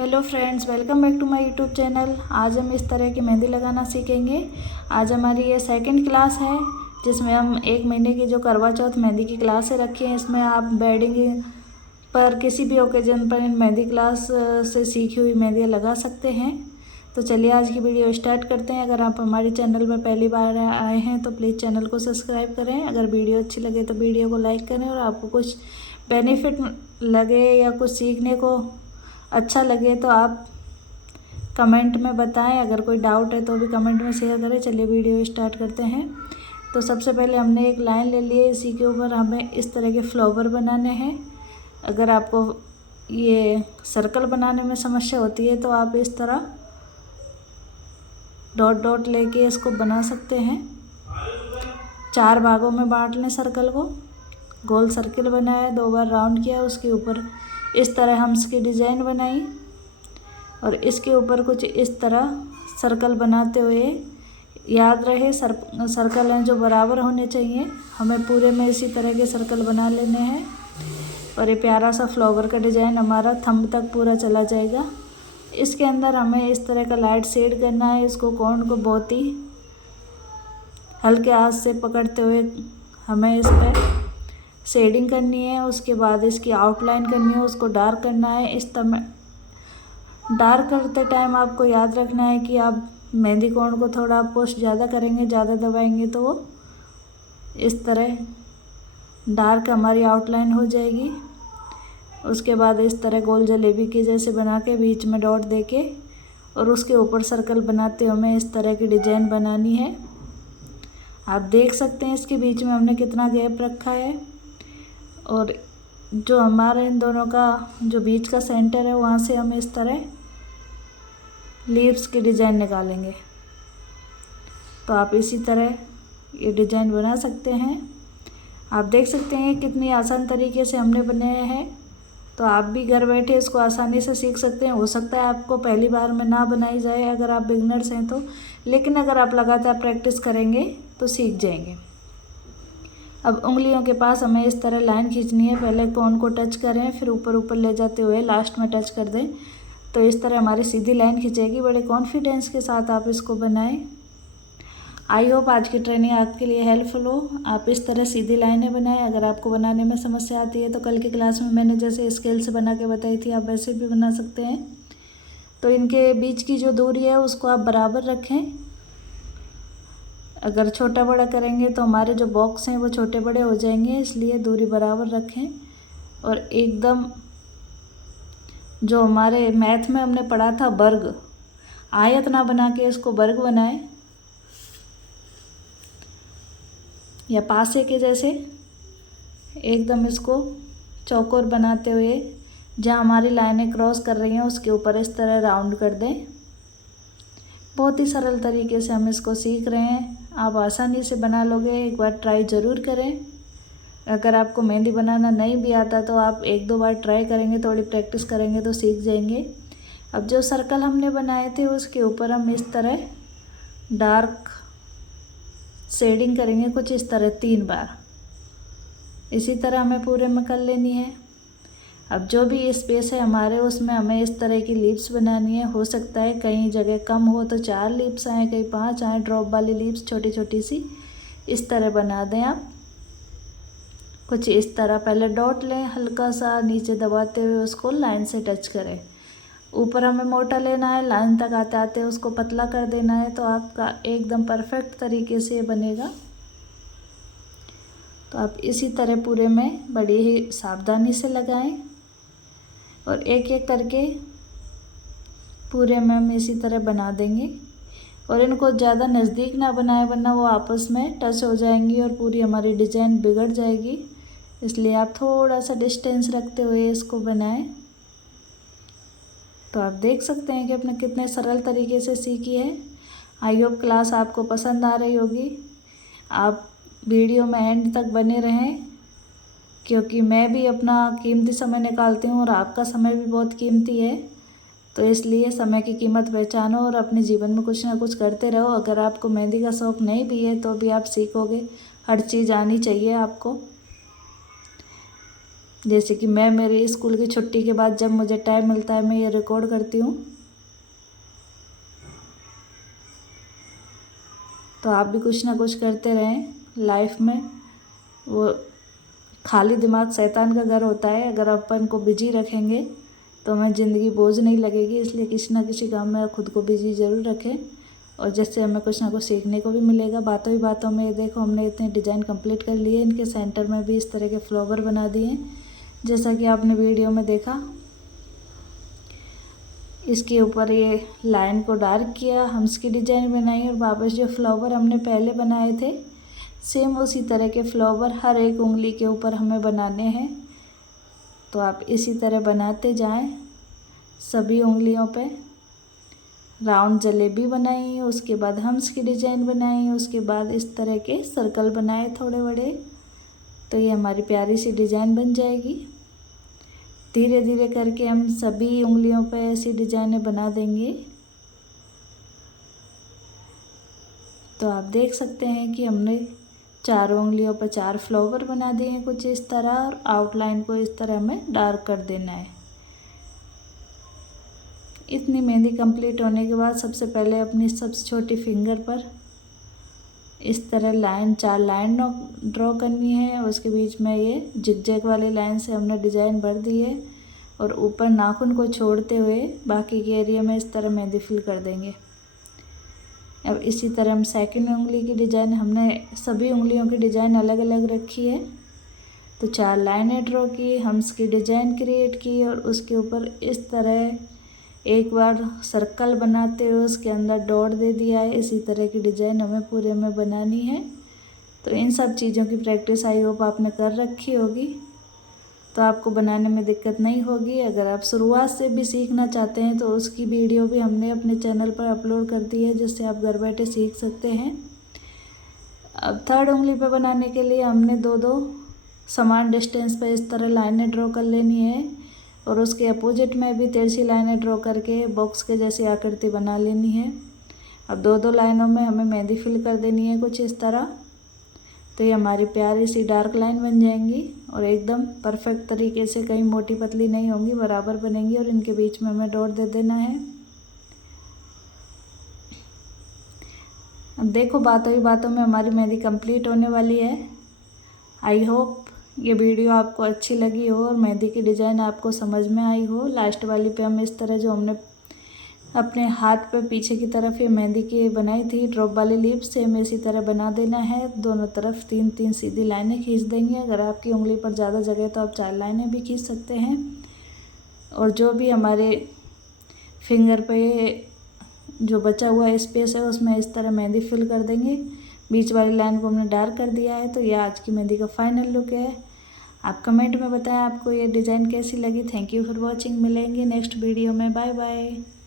Hello friends, welcome back to my YouTube channel. आज हम इस तरह की मेहंदी लगाना सीखेंगे। आज हमारी ये सेकंड क्लास है जिसमें हम 1 महीने की जो करवा चौथ मेहंदी की क्लासें रखी हैं, इसमें आप वेडिंग पर किसी भी ओकेजन पर इन मेहंदी क्लास से सीखी हुई मेहंदियाँ लगा सकते हैं। तो चलिए आज की वीडियो स्टार्ट करते हैं। अगर आप हमारे चैनल पर पहली बार आए हैं तो प्लीज़ चैनल को सब्सक्राइब करें। अगर वीडियो अच्छी लगे तो वीडियो को लाइक करें, और आपको कुछ बेनिफिट लगे या कुछ सीखने को अच्छा लगे तो आप कमेंट में बताएं। अगर कोई डाउट है तो भी कमेंट में शेयर करें। चलिए वीडियो स्टार्ट करते हैं। तो सबसे पहले हमने एक लाइन ले ली है, इसी के ऊपर हमें इस तरह के फ्लावर बनाने हैं। अगर आपको ये सर्कल बनाने में समस्या होती है तो आप इस तरह डॉट डॉट लेके इसको बना सकते हैं। 4 भागों में बांट लें सर्कल को। गोल सर्किल बनाया, 2 बार राउंड किया, उसके ऊपर इस तरह हम्स की डिज़ाइन बनाई और इसके ऊपर कुछ इस तरह सर्कल बनाते हुए, याद रहे सर्कल हैं जो बराबर होने चाहिए। हमें पूरे में इसी तरह के सर्कल बना लेने हैं और ये प्यारा सा फ्लावर का डिज़ाइन हमारा थंब तक पूरा चला जाएगा। इसके अंदर हमें इस तरह का लाइट शेड करना है। इसको कोण को बहुत ही हल्के हाथ से पकड़ते हुए हमें इस पर शेडिंग करनी है। उसके बाद इसकी आउटलाइन करनी है, उसको डार्क करना है। इस तरह डार्क करते टाइम आपको याद रखना है कि आप मेहंदी कोण को थोड़ा पुश ज़्यादा करेंगे, ज़्यादा दबाएंगे तो वो इस तरह डार्क हमारी आउटलाइन हो जाएगी। उसके बाद इस तरह गोल जलेबी के जैसे बना के बीच में डॉट देके और उसके ऊपर सर्कल बनाते हुए हमें इस तरह की डिज़ाइन बनानी है। आप देख सकते हैं इसके बीच में हमने कितना गैप रखा है, और जो हमारे इन दोनों का जो बीच का सेंटर है वहाँ से हम इस तरह लीव्स की डिज़ाइन निकालेंगे। तो आप इसी तरह ये डिज़ाइन बना सकते हैं। आप देख सकते हैं कितनी आसान तरीके से हमने बनाया है। तो आप भी घर बैठे इसको आसानी से सीख सकते हैं। हो सकता है आपको पहली बार में ना बनाई जाए अगर आप बिगनर्स हैं तो, लेकिन अगर आप लगातार प्रैक्टिस करेंगे तो सीख जाएंगे। अब उंगलियों के पास हमें इस तरह लाइन खींचनी है। पहले कोन को टच करें, फिर ऊपर ऊपर ले जाते हुए लास्ट में टच कर दें, तो इस तरह हमारी सीधी लाइन खींचेगी। बड़े कॉन्फिडेंस के साथ आप इसको बनाएं। आई होप आज की ट्रेनिंग आपके लिए हेल्पफुल हो। आप इस तरह सीधी लाइनें बनाएं। अगर आपको बनाने में समस्या आती है तो कल की क्लास में मैंने जैसे स्केल से बना के बताई थी, आप वैसे भी बना सकते हैं। तो इनके बीच की जो दूरी है उसको आप बराबर रखें। अगर छोटा बड़ा करेंगे तो हमारे जो बॉक्स हैं वो छोटे बड़े हो जाएंगे, इसलिए दूरी बराबर रखें। और एकदम जो हमारे मैथ में हमने पढ़ा था वर्ग, आयत ना बना के इसको वर्ग बनाएं, या पासे के जैसे एकदम इसको चौकोर बनाते हुए जहाँ हमारी लाइनें क्रॉस कर रही हैं उसके ऊपर इस तरह राउंड कर दें। बहुत ही सरल तरीके से हम इसको सीख रहे हैं। आप आसानी से बना लोगे। एक बार ट्राई ज़रूर करें। अगर आपको मेहंदी बनाना नहीं भी आता तो आप 1-2 बार ट्राई करेंगे, थोड़ी प्रैक्टिस करेंगे तो सीख जाएंगे। अब जो सर्कल हमने बनाए थे उसके ऊपर हम इस तरह डार्क शेडिंग करेंगे, कुछ इस तरह 3 बार। इसी तरह हमें पूरे में कर लेनी है। अब जो भी स्पेस है हमारे उसमें हमें इस तरह की लीव्स बनानी है। हो सकता है कहीं जगह कम हो तो 4 लीव्स आएँ, कहीं 5 आएँ। ड्रॉप वाली लीव्स छोटी छोटी सी इस तरह बना दें आप। कुछ इस तरह पहले डॉट लें, हल्का सा नीचे दबाते हुए उसको लाइन से टच करें। ऊपर हमें मोटा लेना है, लाइन तक आते आते उसको पतला कर देना है, तो आपका एकदम परफेक्ट तरीके से बनेगा। तो आप इसी तरह पूरे में बड़ी ही सावधानी से लगाएं और एक एक करके पूरे में हम इसी तरह बना देंगे। और इनको ज़्यादा नज़दीक ना बनाएं वरना वो आपस में टच हो जाएंगी और पूरी हमारी डिज़ाइन बिगड़ जाएगी। इसलिए आप थोड़ा सा डिस्टेंस रखते हुए इसको बनाएं। तो आप देख सकते हैं कि आपने कितने सरल तरीके से सीखी है। आई होप क्लास आपको पसंद आ रही होगी। आप वीडियो में एंड तक बने रहें, क्योंकि मैं भी अपना कीमती समय निकालती हूँ और आपका समय भी बहुत कीमती है। तो इसलिए समय की कीमत पहचानो और अपने जीवन में कुछ ना कुछ करते रहो। अगर आपको मेहंदी का शौक़ नहीं भी है तो भी आप सीखोगे। हर चीज़ आनी चाहिए आपको। जैसे कि मैं मेरी स्कूल की छुट्टी के बाद जब मुझे टाइम मिलता है मैं ये रिकॉर्ड करती हूँ। तो आप भी कुछ ना कुछ करते रहें लाइफ में। वो खाली दिमाग शैतान का घर होता है। अगर अपन को बिजी रखेंगे तो हमें ज़िंदगी बोझ नहीं लगेगी। इसलिए किसी ना किसी काम में खुद को बिजी ज़रूर रखें और जिससे हमें कुछ ना कुछ सीखने को भी मिलेगा। बातों ही बातों में ये देखो हमने इतने डिज़ाइन कंप्लीट कर लिए। इनके सेंटर में भी इस तरह के फ्लावर बना दिए जैसा कि आपने वीडियो में देखा। इसके ऊपर ये लाइन को डार्क किया, हम्स की डिज़ाइन बनाई और वापस जो फ्लावर हमने पहले बनाए थे सेम उसी तरह के फ्लावर हर एक उंगली के ऊपर हमें बनाने हैं। तो आप इसी तरह बनाते जाएं सभी उंगलियों पे। राउंड जलेबी बनाई, उसके बाद हम्स की डिज़ाइन बनाई, उसके बाद इस तरह के सर्कल बनाए थोड़े बड़े। तो ये हमारी प्यारी सी डिज़ाइन बन जाएगी। धीरे धीरे करके हम सभी उंगलियों पे ऐसी डिज़ाइनें बना देंगे। तो आप देख सकते हैं कि हमने चारों उंगलियों पर 4 फ्लावर बना दिए हैं कुछ इस तरह, और आउटलाइन को इस तरह हमें डार्क कर देना है। इतनी मेहंदी कंप्लीट होने के बाद सबसे पहले अपनी सबसे छोटी फिंगर पर इस तरह लाइन 4 लाइन ड्रॉ करनी है। उसके बीच में ये जिगजैग वाली लाइन से हमने डिज़ाइन भर दी है और ऊपर नाखून को छोड़ते हुए बाकी के एरिया में इस तरह मेहंदी फिल कर देंगे। अब इसी तरह हम सेकंड उंगली की डिज़ाइन, हमने सभी उंगलियों की डिज़ाइन अलग अलग रखी है। तो 4 लाइनें ड्रॉ की, हम्स की डिज़ाइन क्रिएट की और उसके ऊपर इस तरह एक बार सर्कल बनाते हुए उसके अंदर डॉट दे दिया है। इसी तरह की डिज़ाइन हमें पूरे में बनानी है। तो इन सब चीज़ों की प्रैक्टिस आई होप आपने कर रखी होगी, तो आपको बनाने में दिक्कत नहीं होगी। अगर आप शुरुआत से भी सीखना चाहते हैं तो उसकी वीडियो भी हमने अपने चैनल पर अपलोड कर दी है, जिससे आप घर बैठे सीख सकते हैं। अब थर्ड उंगली पे बनाने के लिए हमने दो समान डिस्टेंस पर इस तरह लाइनें ड्रॉ कर लेनी है और उसके अपोजिट में भी तिरछी लाइनें ड्रॉ करके बॉक्स के जैसी आकृति बना लेनी है। अब दो लाइनों में हमें मेहंदी फिल कर देनी है कुछ इस तरह। तो ये हमारी प्यारी सी डार्क लाइन बन जाएंगी और एकदम परफेक्ट तरीके से, कहीं मोटी पतली नहीं होंगी, बराबर बनेंगी और इनके बीच में हमें डॉट दे देना है। अब देखो बातों ही बातों में हमारी मेहंदी कंप्लीट होने वाली है। आई होप ये वीडियो आपको अच्छी लगी हो और मेहंदी की डिज़ाइन आपको समझ में आई हो। लास्ट वाली पे हम इस तरह जो हमने अपने हाथ पे पीछे की तरफ ये मेहंदी की बनाई थी ड्रॉप वाली लिप, सेम इसी तरह बना देना है। दोनों तरफ 3-3 सीधी लाइनें खींच देंगे। अगर आपकी उंगली पर ज़्यादा जगह तो आप 4 लाइनें भी खींच सकते हैं। और जो भी हमारे फिंगर पे जो बचा हुआ स्पेस है उसमें इस तरह मेहंदी फिल कर देंगे। बीच वाली लाइन को हमने डार्क कर दिया है। तो यह आज की मेहंदी का फाइनल लुक है। आप कमेंट में बताएं आपको ये डिज़ाइन कैसी लगी। Thank you for watching. मिलेंगे नेक्स्ट वीडियो में। Bye bye.